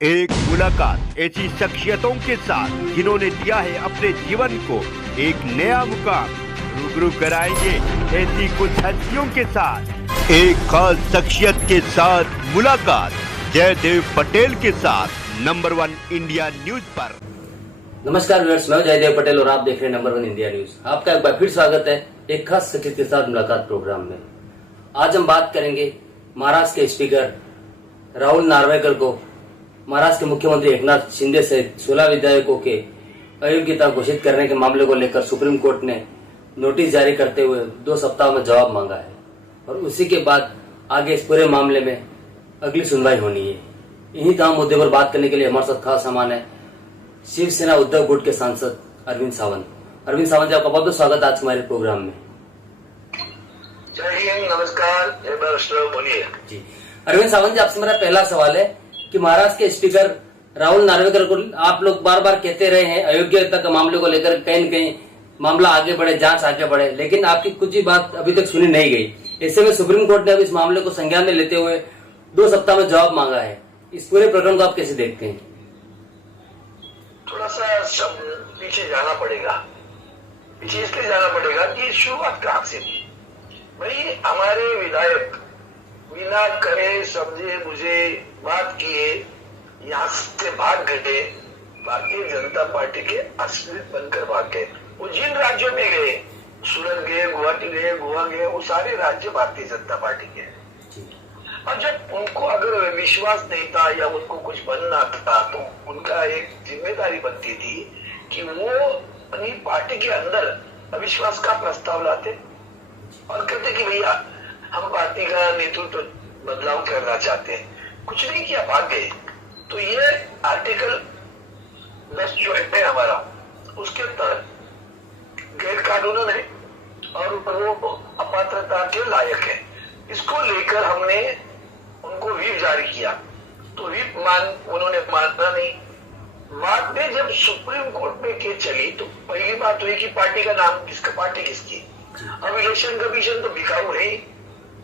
एक मुलाकात ऐसी शख्सियतों के साथ जिन्होंने दिया है अपने जीवन को एक नया मुकाम। रूबरू कराएंगे ऐसी कुछ हस्तियों के साथ एक खास शख्सियत के साथ मुलाकात जयदेव पटेल के साथ नंबर 1 इंडिया न्यूज पर। नमस्कार व्यूअर्स, मैं जयदेव पटेल और आप देख रहे हैं नंबर 1 इंडिया न्यूज। आपका एक बार फिर स्वागत है एक खास शख्सियत के साथ मुलाकात प्रोग्राम में। आज हम बात करेंगे महाराष्ट्र के स्पीकर राहुल नार्वेकर को महाराष्ट्र के मुख्यमंत्री एकनाथ शिंदे सहित 16 विधायकों के अयोग्यता घोषित करने के मामले को लेकर सुप्रीम कोर्ट ने नोटिस जारी करते हुए 2 सप्ताह में जवाब मांगा है और उसी के बाद आगे इस पूरे मामले में अगली सुनवाई होनी है। इन्हीं तमाम मुद्दे पर बात करने के लिए हमारे साथ खास मेहमान है शिवसेना उद्धव गुट के सांसद अरविंद सावंत। अरविंद सावंत जी, आपका बहुत बहुत स्वागत आज हमारे प्रोग्राम में। जय हिंद, नमस्कार, जय महाराष्ट्र। बोलिए जी अरविंद सावंत जी, आपसे मेरा पहला सवाल है कि महाराष्ट्र के स्पीकर राहुल नार्वेकर को आप लोग बार बार कहते रहे हैं अयोग्यता के मामले को लेकर कहीं न कहीं मामला आगे बढ़े, जांच आगे बढ़े, लेकिन आपकी कुछ ही बात अभी तक सुनी नहीं गई। ऐसे में सुप्रीम कोर्ट ने अब इस मामले को संज्ञान में लेते हुए 2 सप्ताह में जवाब मांगा है। इस पूरे प्रकरण को आप कैसे देखते हैं? थोड़ा सा सब पीछे जाना पड़ेगा। पीछे इसलिए जाना पड़ेगा कि शुरुआत कहाँ से थी। भाई, हमारे विधायक बिना करे समझे मुझे बात किए यहाँ से भाग गए, भारतीय जनता पार्टी के आश्रित बनकर भाग गए। वो जिन राज्यों में गए, सूरत गए, गुवाहाटी गए, गोवा गए, वो सारे राज्य भारतीय जनता पार्टी के। और जब उनको अगर विश्वास नहीं था या उनको कुछ बनना था तो उनका एक जिम्मेदारी बनती थी कि वो अपनी पार्टी के अंदर अविश्वास का प्रस्ताव लाते और कहते कि भैया हम पार्टी का नेतृत्व बदलाव करना चाहते हैं। कुछ नहीं किया, भाग गए। तो ये आर्टिकल 10 जो है हमारा, उसके तहत गैर कानूनन है और वो अपात्रता के लायक है। इसको लेकर हमने उनको व्हीप जारी किया तो व्हीप उन्होंने माना नहीं। बाद में जब सुप्रीम कोर्ट में केस चली तो पहली बात हुई कि पार्टी का नाम किसका, पार्टी किसकी। अब इलेक्शन कमीशन तो बिकाऊ है ही,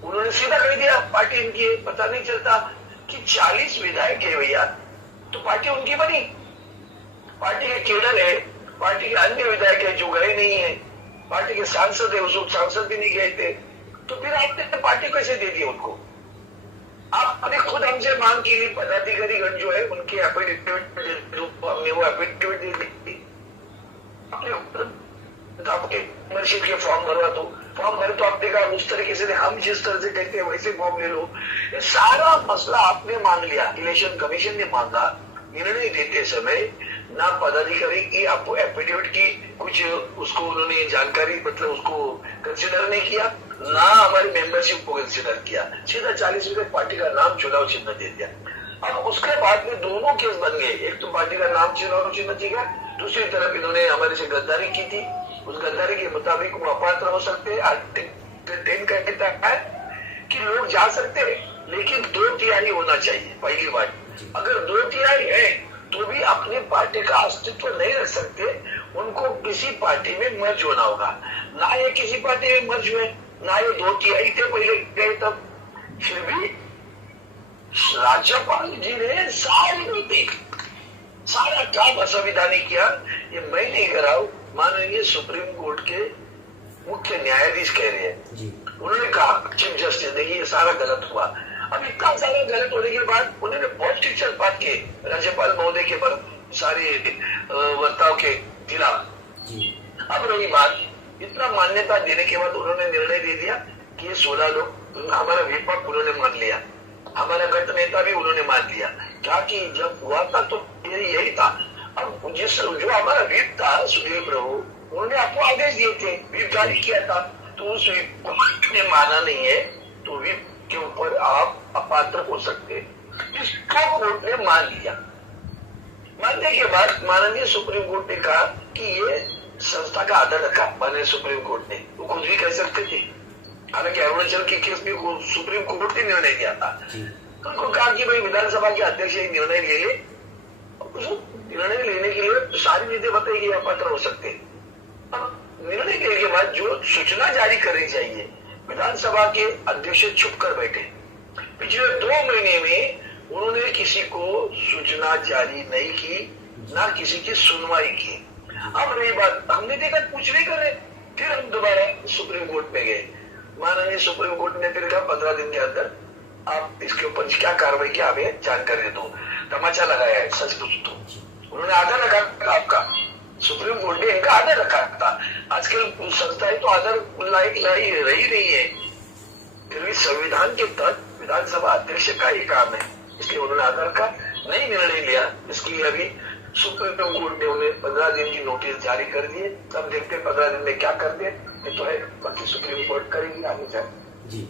उन्होंने सीधा कह दिया पार्टी इनकी है। पता नहीं चलता कि 40 विधायक है भैया, तो पार्टी उनकी बनी। पार्टी के केडर है, पार्टी के अन्य विधायक है जो गए नहीं है, पार्टी के सांसद है, उस सांसद भी नहीं गए थे, तो फिर आपने पार्टी कैसे दे दी उनको? आपने खुद हमसे मांग की, पदाधिकारीगण जो है उनके एफिडेविट हमने वो एफिडेविट दे दी। आपके मेंबरशिप के फॉर्म भरवा दो, फॉर्म भरे तो आपने कहा उस तरीके से हम जिस तरह से कहते हैं वैसे फॉर्म ले लो। ये सारा मसला आपने मांग लिया, इलेक्शन कमीशन ने मांगा। निर्णय देते समय ना पदाधिकारी की आपको एफिडेविट की कुछ उसको उन्होंने जानकारी मतलब उसको कंसिडर नहीं किया, ना हमारी मेंबरशिप को कंसिडर किया। सीधा 40 रुपए पार्टी का नाम चुनाव चिन्ह दे दिया। अब उसके बाद में दोनों केस बन गए। एक तो पार्टी का नाम चुनाव चिन्ह दिया, दूसरी तरफ इन्होंने हमारे से गद्दारी की थी। उस गद्दारी के मुताबिक वो अपात्र हो सकते हैं। आर्टिकल 10 कहता है कि लोग जा सकते हैं लेकिन 2/3 होना चाहिए। पहली बात, अगर 2/3 है तो भी अपनी पार्टी का अस्तित्व नहीं रख सकते, उनको किसी पार्टी में मर्ज होना होगा। ना ये किसी पार्टी में मर्ज हुए, ना ये 2/3 थे पहले गए तब। फिर भी राज्यपाल जी ने सारा काम असंवैधानिक किया। ये मैं नहीं कर रहा हूं, माननीय सुप्रीम कोर्ट के मुख्य न्यायाधीश कह रहे हैं। उन्होंने कहा चीफ जस्टिस, देखिए ये सारा गलत हुआ। अब इतना सारा गलत होने के बाद उन्होंने बहुत शिक्षक बात किए राज्यपाल महोदय के पर सारे वर्ताव के खिलाफ। अब रही बात, इतना मान्यता देने के बाद उन्होंने निर्णय दे दिया कि ये 16 लोग, हमारा विपक्ष उन्होंने मान लिया, हमारा गठ नेता भी उन्होंने मान लिया। क्या कि जब हुआ था तो यही था। अब जो हमारा व्हीप था सुधीर प्रभु, उन्होंने आपको आदेश दिए थे, व्हीप जारी किया था, तो उस व्हीप को ने माना नहीं है तो व्हीप के ऊपर आप अपात्र हो सकते। इसको कोर्ट ने मान लिया। मानने के बाद माननीय सुप्रीम कोर्ट ने कहा कि ये संस्था का आदर रखा। माननीय सुप्रीम कोर्ट ने, वो खुद भी कह सकते थे, हालांकि अरुणाचल के केस में सुप्रीम कोर्ट ने निर्णय दिया था। उनको कहा कि भाई विधानसभा के अध्यक्ष एक निर्णय ले ले, निर्णय लेने के लिए सारी विधि बताई कि अपात्र हो सकते। अब निर्णय लेने के बाद जो सूचना जारी करनी चाहिए, विधानसभा के अध्यक्ष चुप कर बैठे। पिछले 2 महीने में उन्होंने किसी को सूचना जारी नहीं की, ना किसी की सुनवाई की। अब रही बात, हमने देखा कुछ नहीं करे, फिर हम दोबारा सुप्रीम कोर्ट में गए। माननीय सुप्रीम कोर्ट ने फिर कहा 15 दिन के अंदर आप इसके ऊपर क्या कार्रवाई की हमें जानकारी दो। तमाचा लगाया है, सच पूछ तो उन्होंने आधार रखा था आपका, सुप्रीम कोर्ट ने इनका आधार रखा था। आजकल संस्थाएं तो आधार लायक रही नहीं है, फिर भी संविधान के तहत विधानसभा अध्यक्ष का ही काम है, इसलिए उन्होंने आधार का नहीं निर्णय लिया। इसके लिए अभी सुप्रीम कोर्ट ने उन्हें 15 दिन की नोटिस जारी कर दिए। अब देखते हैं 15 दिन में क्या करते हैं, ये तो है, बाकी सुप्रीम कोर्ट करेगी आगे जाए। जी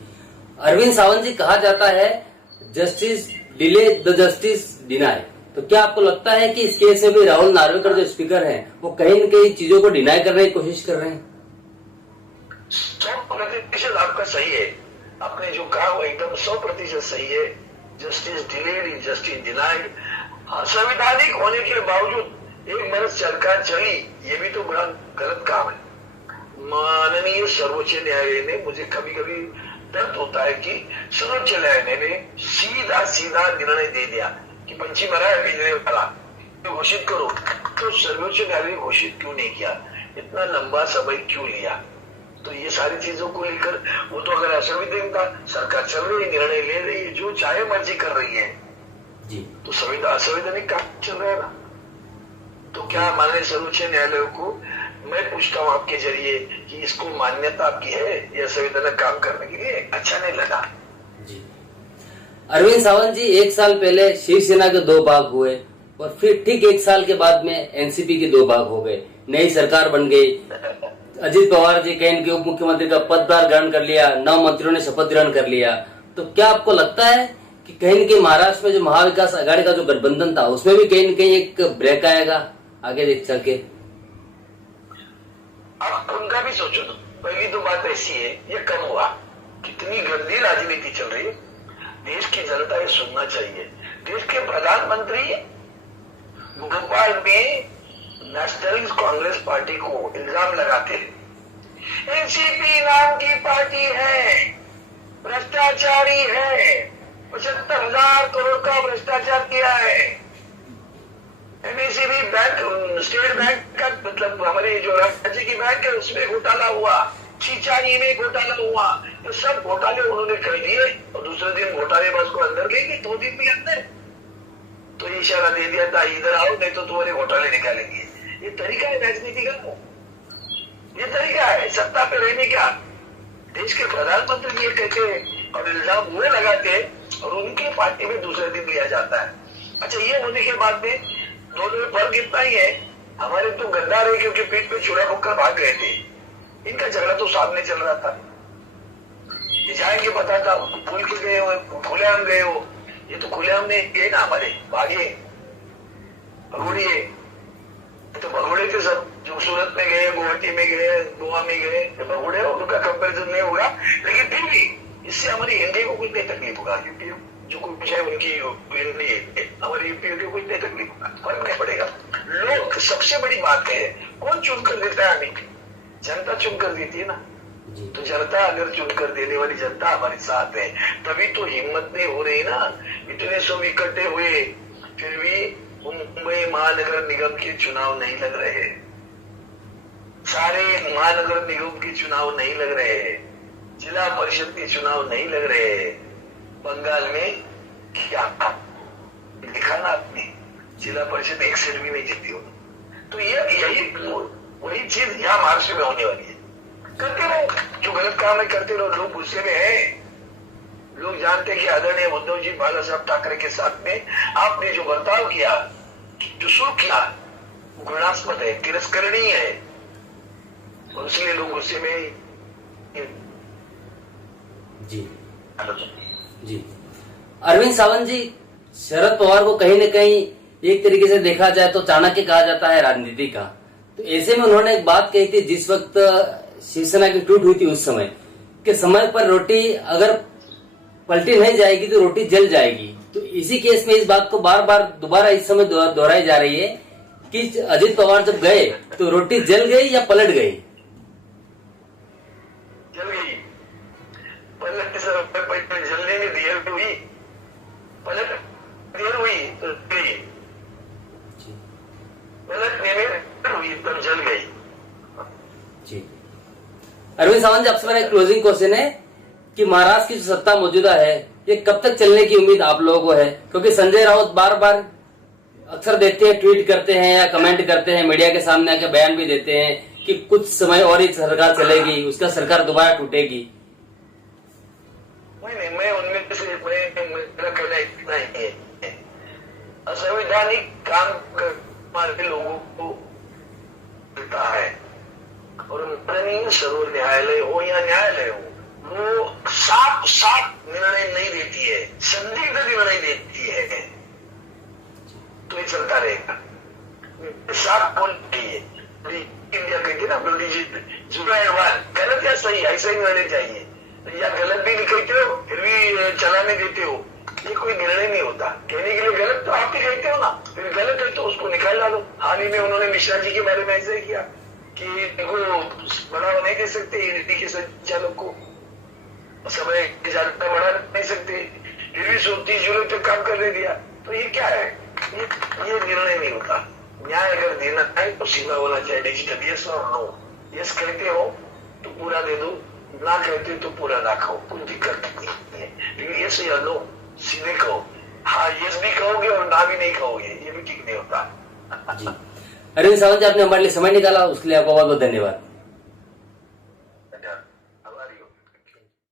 अरविंद सावंत जी, कहा जाता है justice delay the justice deny, तो क्या आपको लगता है कि इस केस में भी राहुल नार्वेकर जो स्पीकर हैं वो कहीं न कहीं चीजों को डिनाई करने की कोशिश कर रहे हैं? 100% आपका सही है, आपने जो कहा वो एकदम 100% सही है। जस्टिस डिलेड, जस्टिस डिनाइड, संवैधानिक होने के बावजूद एक बरस सरकार चली, ये भी तो बड़ा गलत काम है। माननीय सर्वोच्च न्यायालय ने, मुझे कभी कभी दर्द होता है कि सर्वोच्च न्यायालय ने सीधा निर्णय दे दिया कि पंछी मरा है भेजने वाला, तो घोषित करो। तो सर्वोच्च न्यायालय घोषित क्यों नहीं किया, इतना लंबा समय क्यों लिया? तो ये सारी चीजों को लेकर वो तो अगर असंवैधानिक था, सरकार चल रही है, निर्णय ले रही है, जो चाहे मर्जी कर रही है जी, तो असंवैधानिक काम चल रहा है ना। तो क्या माननीय सर्वोच्च न्यायालय को मैं पूछता हूँ आपके जरिए कि इसको मान्यता आपकी है या संवैधानिक काम करने के लिए अच्छा नहीं लगा? जी अरविंद सावंत जी, एक साल पहले शिवसेना के 2 भाग हुए और फिर ठीक 1 साल के बाद में एनसीपी के 2 भाग हो गए, नई सरकार बन गई। अजित पवार जी कहीं के उप मुख्यमंत्री का पदभार ग्रहण कर लिया, 9 मंत्रियों ने शपथ ग्रहण कर लिया। तो क्या आपको लगता है कि कहीं न कहीं महाराष्ट्र में जो महाविकास आघाड़ी का जो गठबंधन था उसमें भी कहीं न कहीं एक ब्रेक आएगा आगे देख चल के? आप उनका भी सोचो तो, पहली तो बात ऐसी है, ये कम हुआ, कितनी गंदी राजनीति चल रही है, देश की जनता ये सुनना चाहिए। देश के प्रधानमंत्री भोपाल में नेशनल कांग्रेस पार्टी को इल्जाम लगाते हैं, एनसीपी नाम की पार्टी है, भ्रष्टाचारी है, 75,000 करोड़ का भ्रष्टाचार किया है। एमएससीबी बैंक, स्टेट बैंक का मतलब हमारे जो राज्य की बैंक है उसमें घोटाला हुआ, सिंचाई में घोटाला हुआ, तो सब घोटाले उन्होंने कर दिए और दूसरे दिन घोटालेबाज को अंदर लेंगे 2 दिन के अंदर। तो इशारा दे दिया था इधर आओ नहीं तो तुम्हारे घोटाले निकालेंगे। ये तरीका है राजनीति का, ये तरीका है सत्ता पे रहने का। देश के प्रधानमंत्री भी ये कहते हैं और इल्जाम वो लगाते हैं और उनकी पार्टी में दूसरे दिन लिया जाता है। अच्छा, ये होने के बाद में दोनों में फर्क इतना ही है, हमारे तो गद्दार है क्योंकि पीठ पे छुरा होकर भाग गए थे, इनका झगड़ा तो सामने चल रहा था। ये जाएंगे पता था, भूल के गए हो, खुलेआम गए हो, ये तो खुलेआम ने गए ना, हमारे भागे भगोड़े, तो भगोड़े थे सब, जो सूरत में गए, गुवाहाटी में गए, गोवा में गए, भगोड़े हो, उनका कंपेरिजन नहीं होगा। लेकिन फिर भी इससे हमारी इंडिया को कुछ नहीं तकलीफ होगा, यूपी जो कुछ है उनकी हमारी यूपी को कुछ नहीं तकलीफ होगा, फर्क नहीं पड़ेगा। लोग, सबसे बड़ी बात है, कौन चुन कर देता है हमें? जनता चुन कर देती है ना। तो जनता अगर चुन कर देने वाली जनता हमारे साथ है, तभी तो हिम्मत नहीं हो रही ना। इतने सब इकट्ठे हुए फिर भी मुंबई महानगर निगम के चुनाव नहीं लग रहे, सारे महानगर निगम के चुनाव नहीं लग रहे, जिला परिषद के चुनाव नहीं लग रहे। बंगाल में क्या देखा ना आपने, जिला परिषद 1 सीट भी नहीं जीती हो। तो यही वही चीज यहाँ महाराष्ट्र में होने वाली है। करते रहो जो गलत काम है, करते रहो। लोग गुस्से में है, लोग जानते हैं कि आदरणीय उद्धव जी बाला साहब ठाकरे के साथ में आपने जो बर्ताव किया, जो शुरू किया, वो घृणास्पद है, तिरस्करणीय है, और इसलिए लोग गुस्से में। जी अरविंद सावंत जी, शरद पवार को कहीं न कहीं एक तरीके से देखा जाए तो चाणक्य कहा जाता है राजनीति का। तो ऐसे में उन्होंने एक बात कही थी जिस वक्त शिवसेना की टूट हुई थी उस समय, कि समय पर रोटी अगर पलटी नहीं जाएगी तो रोटी जल जाएगी। तो इसी केस में इस बात को बार बार दोबारा इस समय दोहराई जा रही है कि अजित पवार जब गए तो रोटी जल गई या पलट गई? जल गई, पलट जलने में देर हुई, पलट देर हुई। अरविंद सावंत जी, आपसे मेरा एक क्लोजिंग क्वेश्चन है कि महाराष्ट्र की जो सत्ता मौजूदा है ये कब तक चलने की उम्मीद आप लोगों को है? क्योंकि संजय राउत बार बार अक्सर देखते हैं, ट्वीट करते हैं या कमेंट करते हैं, मीडिया के सामने आके बयान भी देते हैं कि कुछ समय और ही सरकार चलेगी, उसका सरकार दोबारा टूटेगी। नहीं, मैं उनमें से मेरा कहना इतना ही है, असंवैधानिक काम करने लोगों को देता है और माननीय सर्वोच्च न्यायालय हो या न्यायालय हो, वो साफ निर्णय नहीं देती है, संदिग्ध निर्णय देती है, तो ये चलता रहेगा। साफ बोलती है, इंडिया कहती है ना, गलत या सही ऐसा ही निर्णय चाहिए, या गलत भी लिखते हो फिर भी चलाने देते हो, ये कोई निर्णय नहीं होता। कहने के लिए गलत तो आप ही कहते हो ना, फिर गलत है तो उसको निकाल डालो। हाल ही में उन्होंने मिश्रा जी के बारे में ऐसा ही किया कि देखो बढ़ावा नहीं दे सकते ईडी के संचालक को, समय ज्यादा बढ़ा नहीं सकते, फिर भी 30 जुलाई तक काम करने दिया, तो ये क्या है? ये निर्णय नहीं होता। न्याय अगर देना है तो सीधा होना चाहिए, डिजिटल यस और नो। यस कहते हो तो पूरा दे दो, ना कहते तो पूरा ना खाओ, कोई दिक्कत नहीं है। लेकिन यस या नो सीधे कहो, हाँ यस भी कहोगे और ना भी नहीं कहोगे, ये भी ठीक नहीं होता। अरविंद सावंत जी, आपने हमारे लिए समय निकाला, उसके लिए आपका बहुत बहुत धन्यवाद।